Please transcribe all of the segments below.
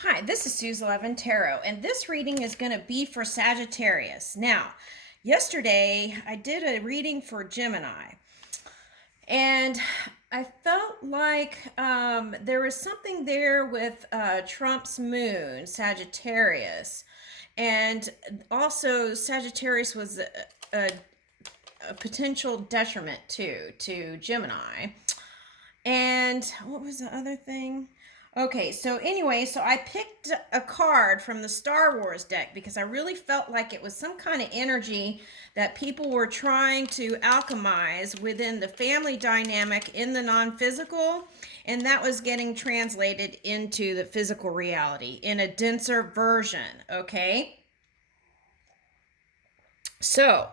Hi, this is Suze 11 Tarot, and this reading is going to be for Sagittarius. Now, yesterday I did a reading for Gemini, and I felt like there was something there with Trump's moon, Sagittarius, and also Sagittarius was a potential detriment to Gemini. And what was the other thing? Okay, so anyway, so I picked a card from the Star Wars deck because I really felt like it was some kind of energy that people were trying to alchemize within the family dynamic in the non-physical, and that was getting translated into the physical reality in a denser version, okay? So,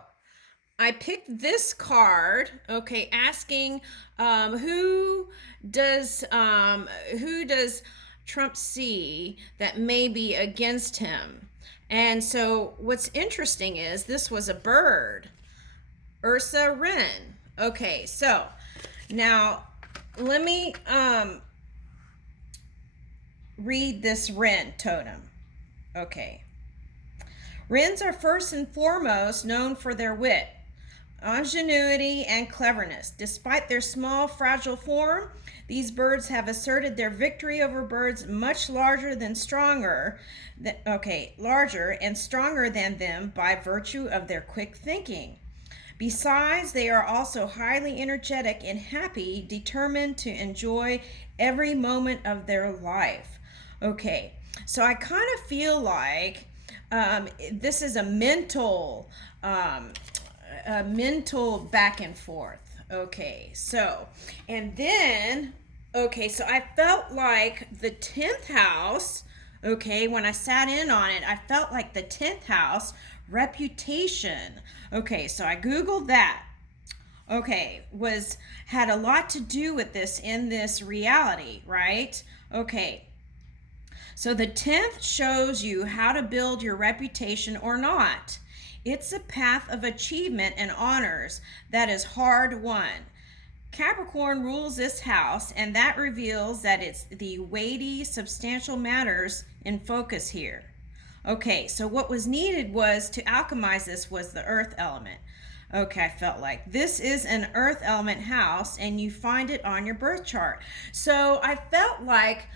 I picked this card, okay, asking who does Trump see that may be against him. And so what's interesting is this was a bird, Ursa wren. Okay, so now let me read this wren totem. Okay. Wrens are first and foremost known for their wit, ingenuity, and cleverness. Despite their small, fragile form, these birds have asserted their victory over birds much larger and stronger than them by virtue of their quick thinking. Besides, they are also highly energetic and happy, determined to enjoy every moment of their life. Okay, so I kind of feel like this is a mental back and forth. Okay, so, and then, okay, so I felt like the 10th house, okay, when I sat in on it, I felt like the 10th house, reputation. Okay, so I Googled that. Okay, had a lot to do with this in this reality, right? Okay. So the 10th shows you how to build your reputation or not. It's a path of achievement and honors that is hard won. Capricorn rules this house, and that reveals that it's the weighty, substantial matters in focus here. Okay, so what was needed was to alchemize this was the earth element. Okay, I felt like this is an earth element house, and you find it on your birth chart. So I felt like,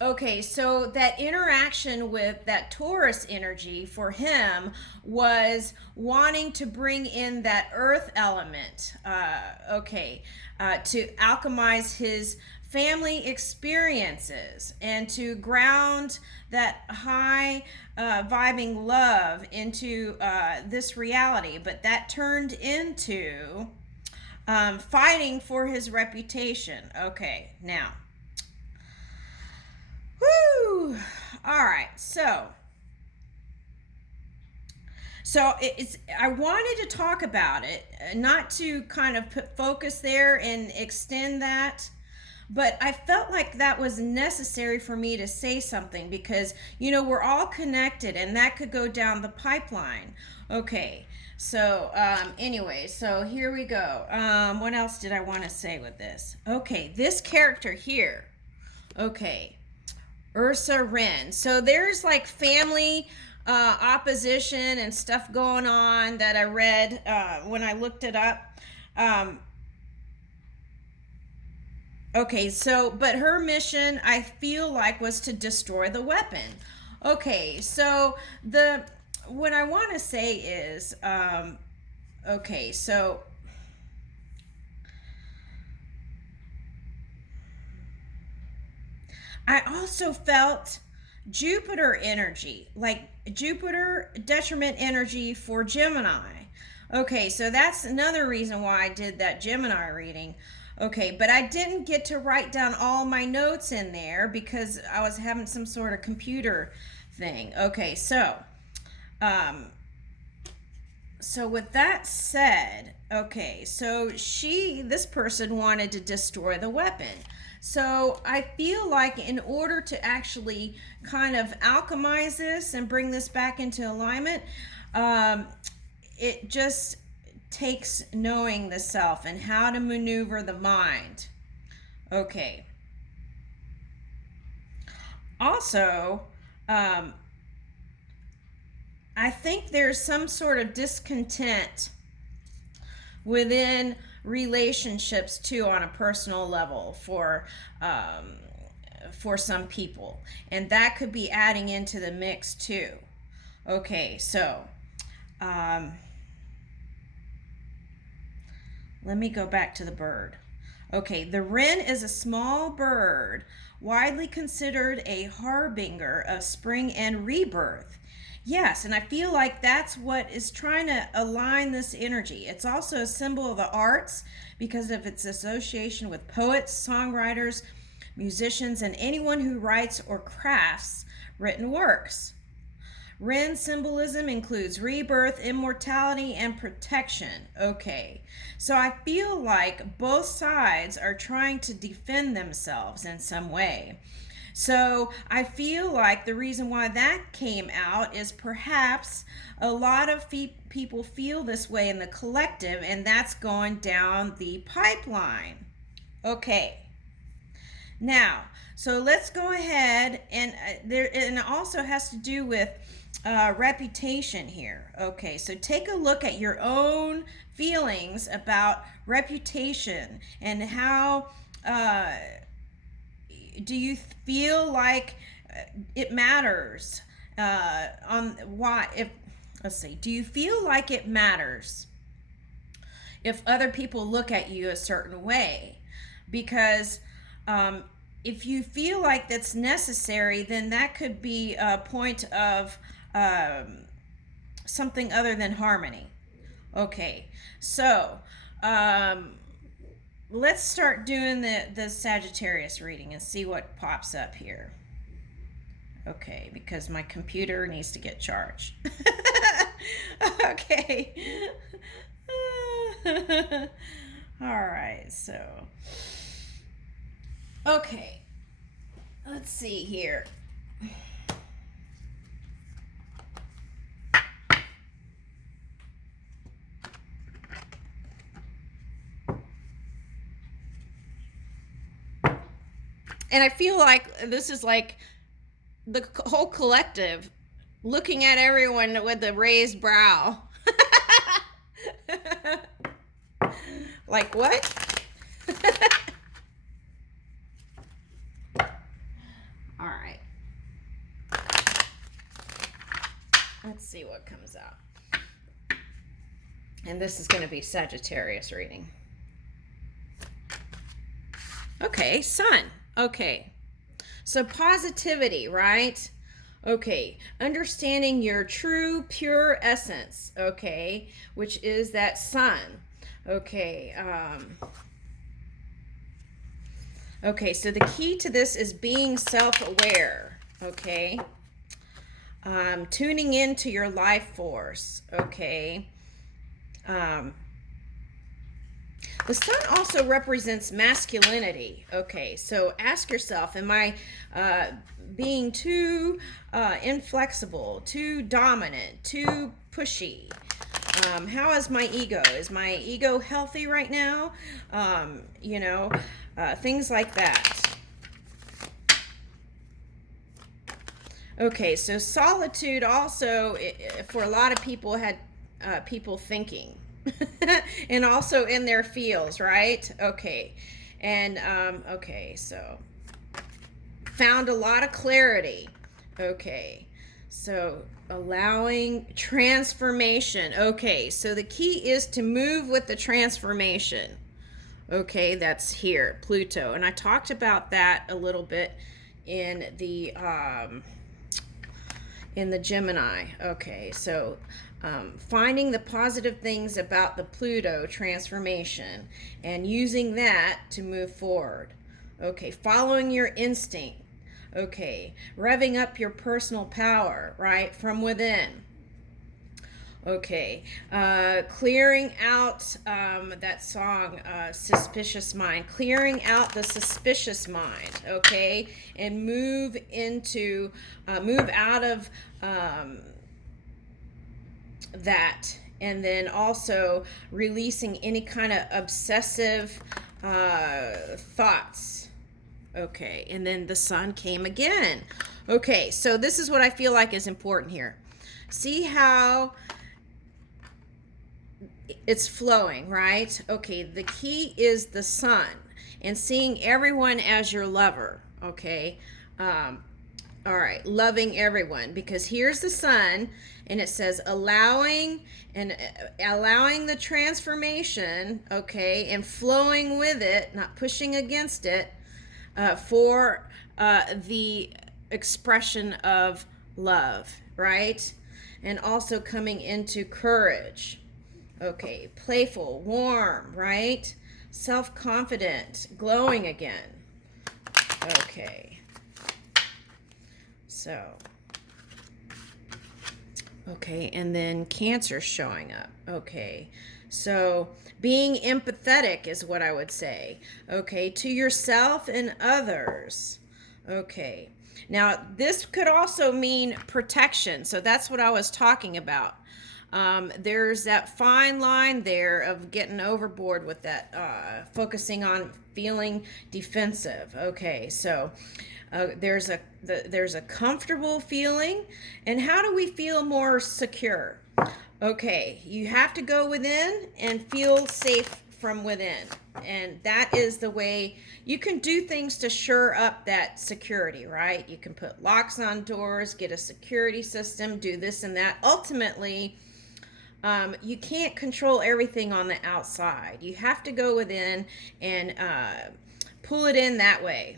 okay, so that interaction with that Taurus energy for him was wanting to bring in that earth element, to alchemize his family experiences and to ground that high vibing love into this reality. But that turned into fighting for his reputation. Okay, now. Woo! All right, so I wanted to talk about it, not to kind of put focus there and extend that, but I felt like that was necessary for me to say something because, we're all connected and that could go down the pipeline. Okay, so anyway, so here we go. What else did I want to say with this? Okay, this character here. Okay. Ursa wren. So there's like family opposition and stuff going on that I read when I looked it up. Okay, so, but her mission, I feel like, was to destroy the weapon. Okay, so what I want to say is, okay, so I also felt Jupiter energy, like Jupiter detriment energy for Gemini. Okay, so that's another reason why I did that Gemini reading. Okay, but I didn't get to write down all my notes in there because I was having some sort of computer thing. Okay, so with that said, okay, so this person wanted to destroy the weapon. So I feel like in order to actually kind of alchemize this and bring this back into alignment, it just takes knowing the self and how to maneuver the mind. Okay. Also, um, I think there's some sort of discontent within relationships too, on a personal level, for some people, and that could be adding into the mix too. Okay, so um, let me go back to the bird. Okay, the wren is a small bird, widely considered a harbinger of spring and rebirth. Yes, and I feel like that's what is trying to align this energy. It's also a symbol of the arts because of its association with poets, songwriters, musicians, and anyone who writes or crafts written works. Wren symbolism includes rebirth, immortality, and protection. Okay, so I feel like both sides are trying to defend themselves in some way. So I feel like the reason why that came out is perhaps a lot of people feel this way in the collective, and that's going down the pipeline. Okay. Now, so let's go ahead, and and it also has to do with reputation here. Okay, so take a look at your own feelings about reputation, and how do you feel like it matters? On why? If let's see, do you feel like it matters if other people look at you a certain way? Because if you feel like that's necessary, then that could be a point of something other than harmony. Okay, so let's start doing the Sagittarius reading and see what pops up here. Okay, because my computer needs to get charged. Okay. All right, so okay, let's see here. And I feel like this is like the whole collective looking at everyone with a raised brow. Like, what? All right. Let's see what comes out. And this is going to be Sagittarius reading. Okay, sun. Okay. So positivity, right? Okay. Understanding your true, pure essence, okay, which is that sun. Okay. Okay, so the key to this is being self-aware, okay? Tuning into your life force, okay? The sun also represents masculinity. Okay, so ask yourself, am I being too inflexible, too dominant, too pushy? How is my ego? Is my ego healthy right now? Things like that. Okay, so solitude also, for a lot of people, had people thinking. And also in their fields, right? Okay. And okay, so found a lot of clarity. Okay, so allowing transformation. Okay, so the key is to move with the transformation. Okay, that's here, Pluto, and I talked about that a little bit in the Gemini. Okay, so finding the positive things about the Pluto transformation and using that to move forward. Okay, following your instinct. Okay, revving up your personal power, right, from within. Okay, clearing out that song, Suspicious Mind, clearing out the suspicious mind, okay, and move out of that, and then also releasing any kind of obsessive thoughts. Okay, and then the sun came again. Okay, so this is what I feel like is important here. See how it's flowing, right? Okay, the key is the sun and seeing everyone as your lover, okay? All right, loving everyone, because here's the sun and it says allowing the transformation, okay, and flowing with it, not pushing against it, for the expression of love, right? And also coming into courage. Okay, playful, warm, right? Self-confident, glowing again. Okay. So, okay, and then Cancer showing up. Okay, so being empathetic is what I would say. Okay, to yourself and others. Okay, now this could also mean protection. So that's what I was talking about. There's that fine line there of getting overboard with that, focusing on feeling defensive. Okay, so there's a comfortable feeling, and how do we feel more secure? Okay, you have to go within and feel safe from within, and that is the way you can do things to shore up that security, right? You can put locks on doors, get a security system, do this and that. Ultimately, you can't control everything on the outside. You have to go within and pull it in that way.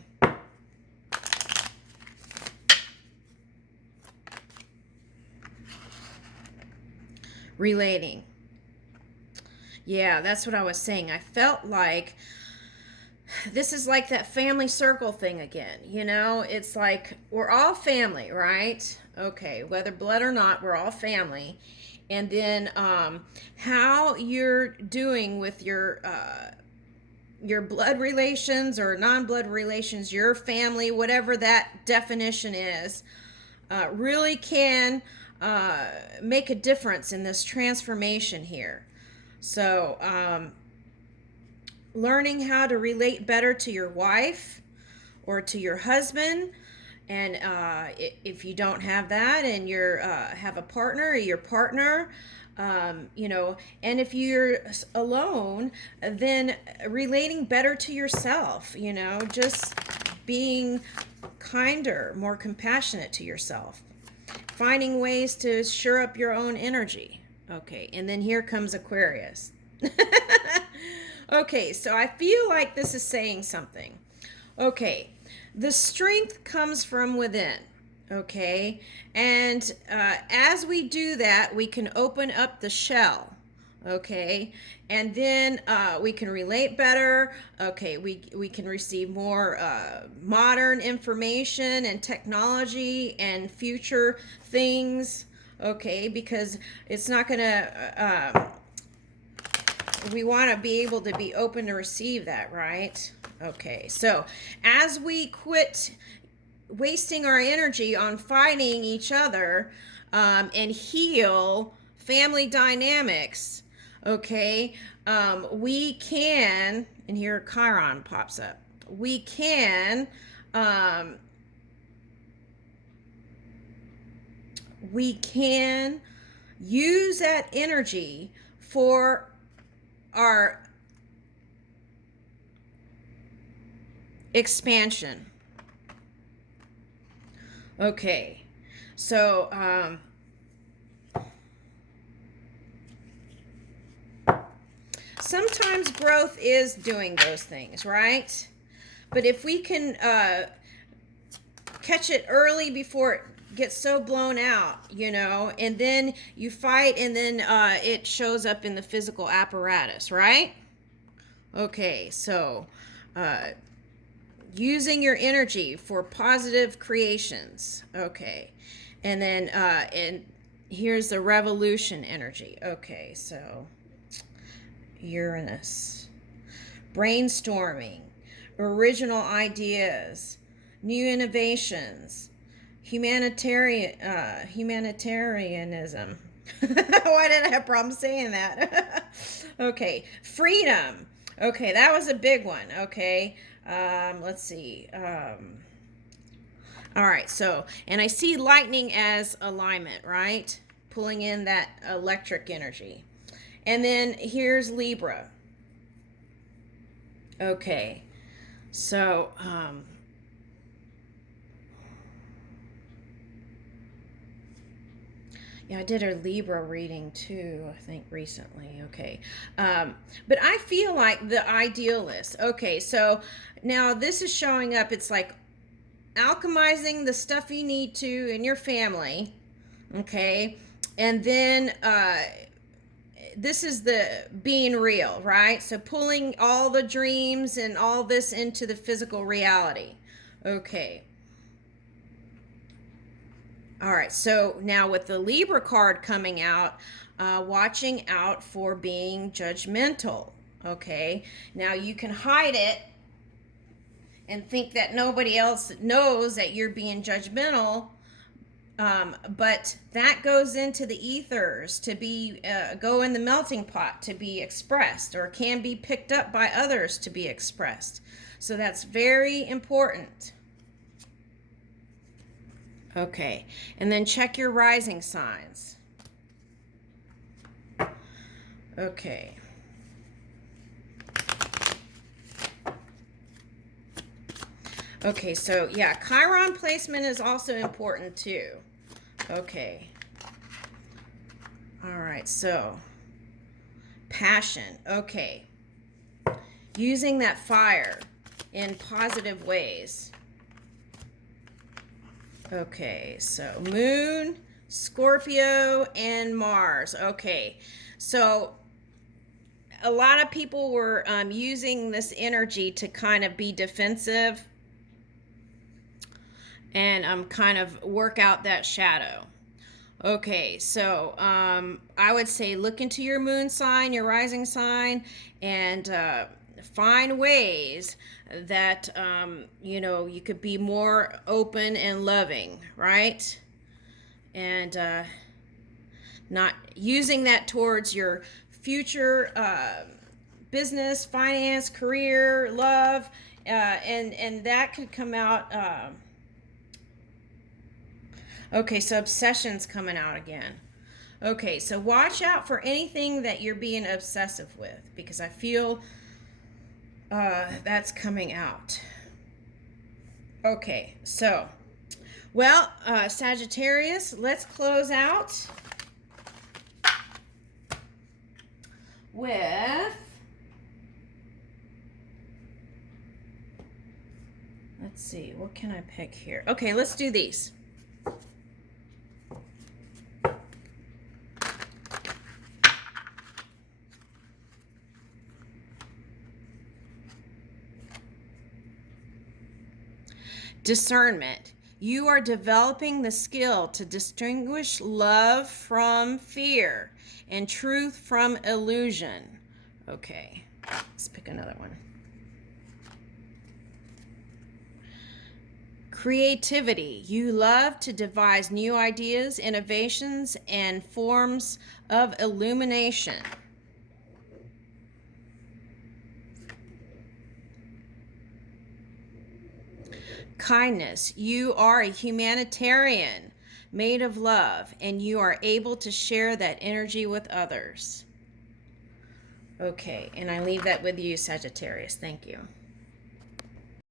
Relating. Yeah, that's what I was saying. I felt like this is like that family circle thing again. You know, it's like we're all family, right? Okay, whether blood or not, we're all family. And then how you're doing with your blood relations or non-blood relations, your family, whatever that definition is, really can make a difference in this transformation here. So learning how to relate better to your wife or to your husband. And if you don't have that and you're have a partner or your partner, you know, and if you're alone, then relating better to yourself, you know, just being kinder, more compassionate to yourself, finding ways to shore up your own energy. Okay, and then here comes Aquarius. Okay, so I feel like this is saying something. Okay, the strength comes from within, okay? And as we do that, we can open up the shell, okay? And then we can relate better, okay? We can receive more modern information and technology and future things, okay? Because it's not going to... we want to be able to be open to receive that, right? Okay, so as we quit wasting our energy on fighting each other and heal family dynamics, okay, we can, and here Chiron pops up, we can use that energy for our expansion. Okay, so sometimes growth is doing those things, right? But if we can catch it early before it gets so blown out, you know, and then you fight and then it shows up in the physical apparatus, right? Okay, so using your energy for positive creations. Okay, and then and here's the revolution energy. Okay, so Uranus, brainstorming, original ideas, new innovations, humanitarianism. Why did I have problems saying that? Okay, freedom. Okay, that was a big one. Okay, Let's see. All right, so, and I see lightning as alignment, right? Pulling in that electric energy. And then here's Libra. Okay, so, yeah, I did a Libra reading too, I think recently. Okay. But I feel like the idealist. Okay, so now this is showing up. It's like alchemizing the stuff you need to in your family. Okay. And then this is the being real, right? So pulling all the dreams and all this into the physical reality. Okay. All right, so now with the Libra card coming out, watching out for being judgmental. Okay, now you can hide it and think that nobody else knows that you're being judgmental, but that goes into the ethers to be go in the melting pot to be expressed, or can be picked up by others to be expressed. So that's very important. Okay, and then check your rising signs. Okay. Okay, so yeah, Chiron placement is also important too. Okay. All right, so passion. Okay. Using that fire in positive ways. Okay, so Moon, Scorpio, and Mars. Okay, so a lot of people were using this energy to kind of be defensive and kind of work out that shadow. Okay, so I would say look into your moon sign, your rising sign, and find ways that you could be more open and loving, right? And not using that towards your future business, finance, career, love, and that could come out. Okay, so obsession's coming out again. Okay, so watch out for anything that you're being obsessive with, because I feel that's coming out. Okay, so, well, Sagittarius, let's close out with, let's see, what can I pick here? Okay, let's do these. Discernment. You are developing the skill to distinguish love from fear and truth from illusion. Okay, let's pick another one. Creativity. You love to devise new ideas, innovations, and forms of illumination. Kindness. You are a humanitarian made of love, and you are able to share that energy with others. Okay, and I leave that with you, Sagittarius. Thank you.